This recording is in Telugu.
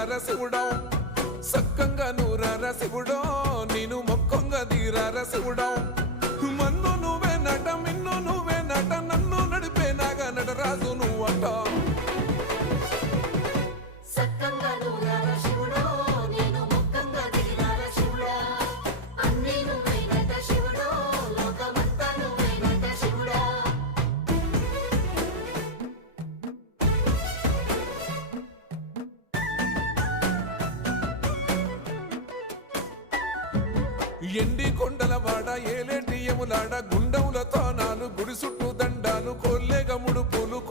తీరార శివుడో సక్కంగా నూరార శివుడో నేను మొక్కంగా తీరార శివుడో మన్ను నువ్వే నట మిన్ను నువ్వే నట నన్ను నడిపే నాగా నటరాజు నువ్వట ఎండి కొండల వాడ ఏలేటి యములాడ గుండములతో నాలు గుడి చుట్టూ